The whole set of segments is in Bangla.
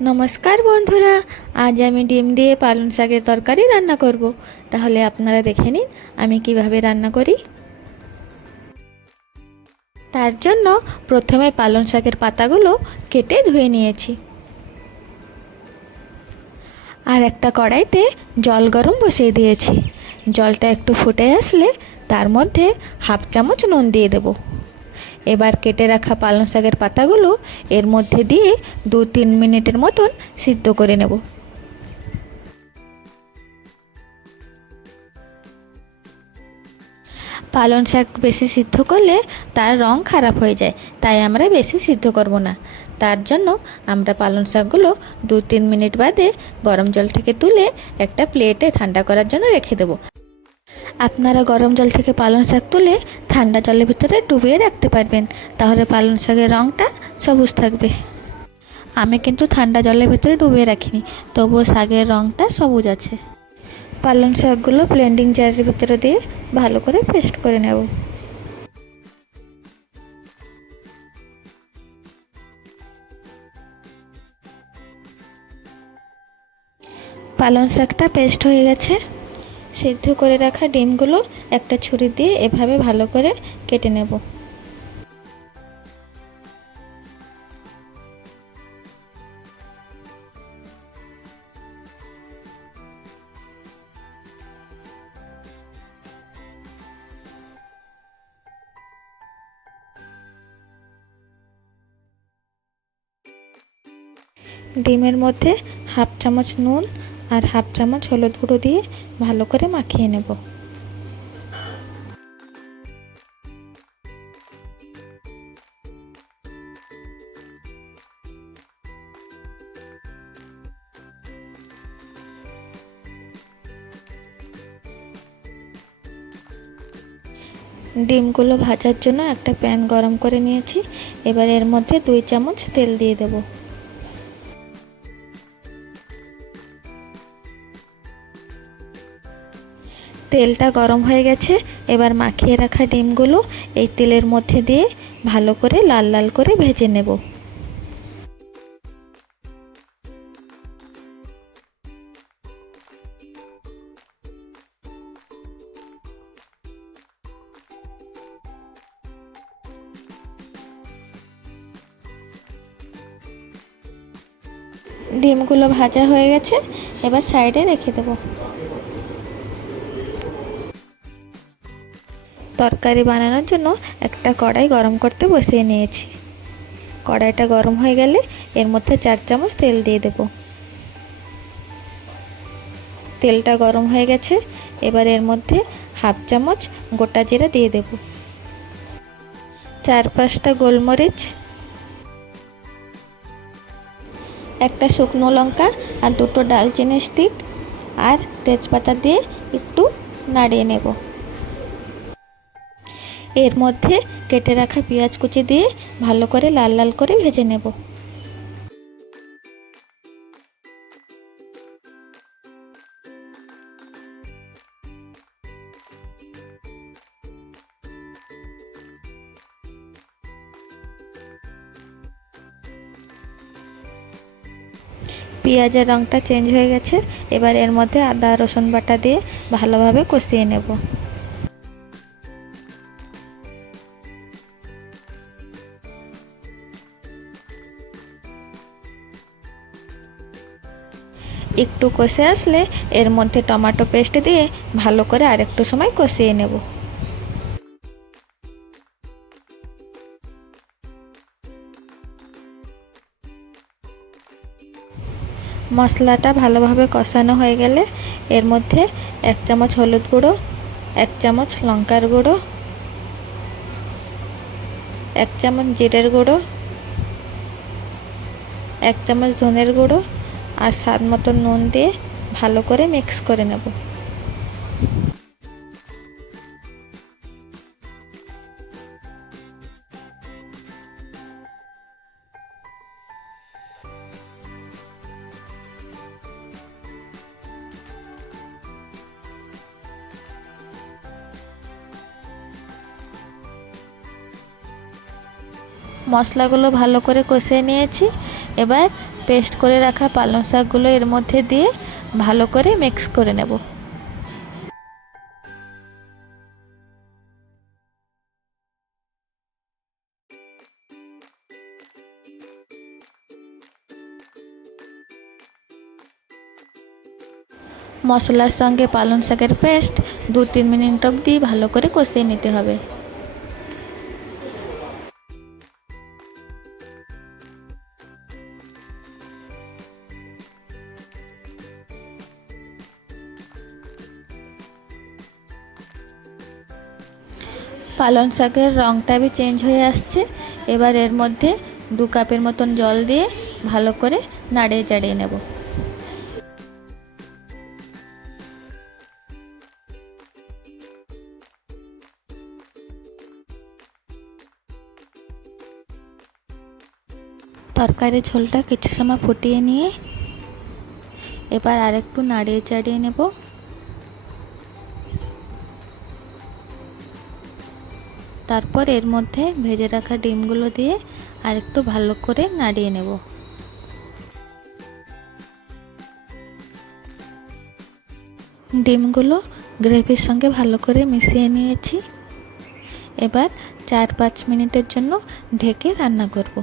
নমস্কার বন্ধুরা, আজ আমি ডিম দিয়ে পালং শাকের তরকারি রান্না করব। তাহলে আপনারা দেখে নিন আমি কিভাবে রান্না করি। তার জন্য প্রথমে পালং শাকের পাতাগুলো কেটে ধুয়ে নিয়েছি। আর একটা কড়াইতে জল গরম বসিয়ে দিয়েছি। জলটা একটু ফুটে আসলে তার মধ্যে হাফ চামচ নুন দিয়ে দেব। এবার কেটে রাখা পালং শাকের পাতাগুলো এর মধ্যে দিয়ে 2-3 মিনিটের মতন সিদ্ধ করে নেব। পালং শাক বেশি সিদ্ধ করলে তার রং খারাপ হয়ে যায়, তাই আমরা বেশি সিদ্ধ করব না। তার জন্য আমরা পালং শাকগুলো 2-3 মিনিট বাদে গরম জল থেকে তুলে একটা প্লেটে ঠান্ডা করার জন্য রেখে দেব। আপনারা গরম জল থেকে পালং শাক তুলে ঠান্ডা জলের ভিতরে ডুবিয়ে রাখতে পারবেন, তাহলে পালং শাকের রঙটা সবুজ থাকবে। আমি কিন্তু ঠান্ডা জলের ভিতরে ডুবিয়ে রাখিনি, তবুও শাকের রঙটা সবুজ আছে। পালং শাকগুলো ব্লেন্ডিং জারের ভিতরে দিয়ে ভালো করে পেস্ট করে নেব। পালং শাকটা পেস্ট হয়ে গেছে। সিদ্ধ করে রাখা ডিমগুলো একটা ছুরি দিয়ে এভাবে ভালো করে কেটে নেব। ডিমের মধ্যে হাফ চামচ নুন আর হাফ চামচ হলুদ গুঁড়ো দিয়ে ভালো করে মাখিয়ে নেব। ডিমগুলো ভাজার জন্য একটা প্যান গরম করে নিয়েছি। এবার এর মধ্যে 2 চামচ তেল দিয়ে দেব। তেলটা গরম হয়ে গেছে। এবার মাখিয়ে রাখা ডিমগুলো এই তেলের মধ্যে দিয়ে ভালো করে লাল লাল করে ভেজে নেব। ডিমগুলো ভাজা হয়ে গেছে, এবার সাইডে রেখে দেব। তরকারি বানানোর জন্য একটা কড়াই গরম করতে বসিয়ে নিয়েছি। কড়াইটা গরম হয়ে গেলে এর মধ্যে 4 চামচ তেল দিয়ে দেব। তেলটা গরম হয়ে গেছে। এবার এর মধ্যে হাফ চামচ গোটা জিরা দিয়ে দেব, 4-5টা গোলমরিচ, একটা শুকনো লঙ্কা আর 2টো ডালচিনি স্টিক আর তেজপাতা দিয়ে একটু নাড়িয়ে নেব। এর মধ্যে কেটে রাখা পেঁয়াজ কুচি দিয়ে ভালো করে লাল লাল করে ভেজে নেব। পেঁয়াজের রঙটা চেঞ্জ হয়ে গেছে। এবার এর মধ্যে আদা রসুন বাটা দিয়ে ভালোভাবে কষিয়ে নেব। একটু কষে আসলে এর মধ্যে টমেটো পেস্ট দিয়ে ভালো করে আরেকটু সময় কষিয়ে নেব। মশলাটা ভালোভাবে কষানো হয়ে গেলে এর মধ্যে 1 চামচ হলুদ গুঁড়ো, 1 চামচ লঙ্কার গুঁড়ো, 1 চামচ জিরের গুঁড়ো, 1 চামচ ধনের গুঁড়ো আর স্বাদ মতো নুন দিয়ে ভালো করে মিক্স করে নেব। মশলাগুলো ভালো করে কষিয়ে নিয়েছি। এবার পেস্ট করে রাখা পালং শাকগুলো এর মধ্যে দিয়ে ভালো করে মিক্স করে নেব। মশলার সঙ্গে পালং শাকের পেস্ট 2-3 মিনিট অবধি ভালো করে কষিয়ে নিতে হবে। পালং শাকের রঙটা भी চেঞ্জ হয়ে আসছে। এবার এর মধ্যে 2 কাপের মতন জল দিয়ে ভালো করে নাড়িয়ে চাড়িয়ে নেব। তরকারি ঝোলটা কিছু সময় ফুটিয়ে নিয়ে এবার আরেকটু নাড়িয়ে চাড়িয়ে নেব। তারপর এর মধ্যে ভেজে রাখা ডিমগুলো দিয়ে আরেকটু ভালো করে নাড়িয়ে নেব। ডিমগুলো গ্রেভির সঙ্গে ভালো করে মিশিয়ে নিয়েছি। এবার 4-5 মিনিটের জন্য ঢেকে রান্না করব।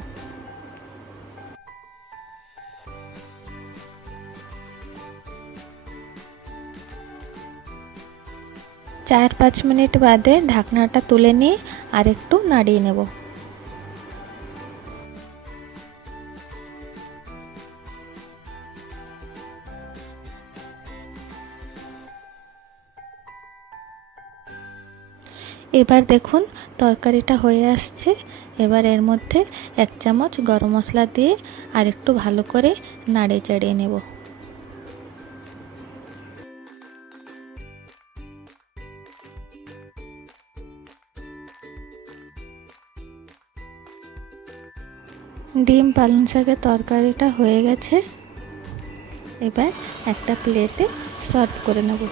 4-5 মিনিট বাদে ঢাকনাটা তুলে নিয়ে আরেকটু নাড়িয়ে নেব। এবার দেখুন তরকারিটা হয়ে আসছে। এবার এর মধ্যে 1 চামচ গরম মশলা দিয়ে আরেকটু ভালো করে নাড়িয়ে চাড়িয়ে নেব। ডিম পালং শাকের তরকারিটা হয়ে গেছে। এবার একটা প্লেটে সার্ভ করে নেব।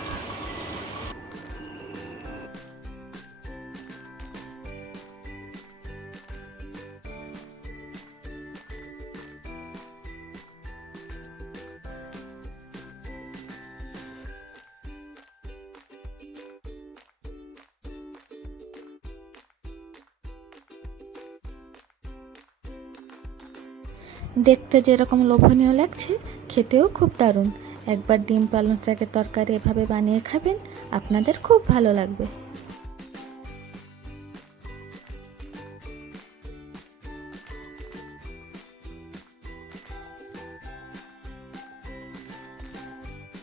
দেখতে যেরকম লোভনীয় লাগছে, খেতেও খুব দারুণ। একবার ডিম পালং শাকের তরকারি এভাবে বানিয়ে খাবেন, আপনাদের খুব ভালো লাগবে।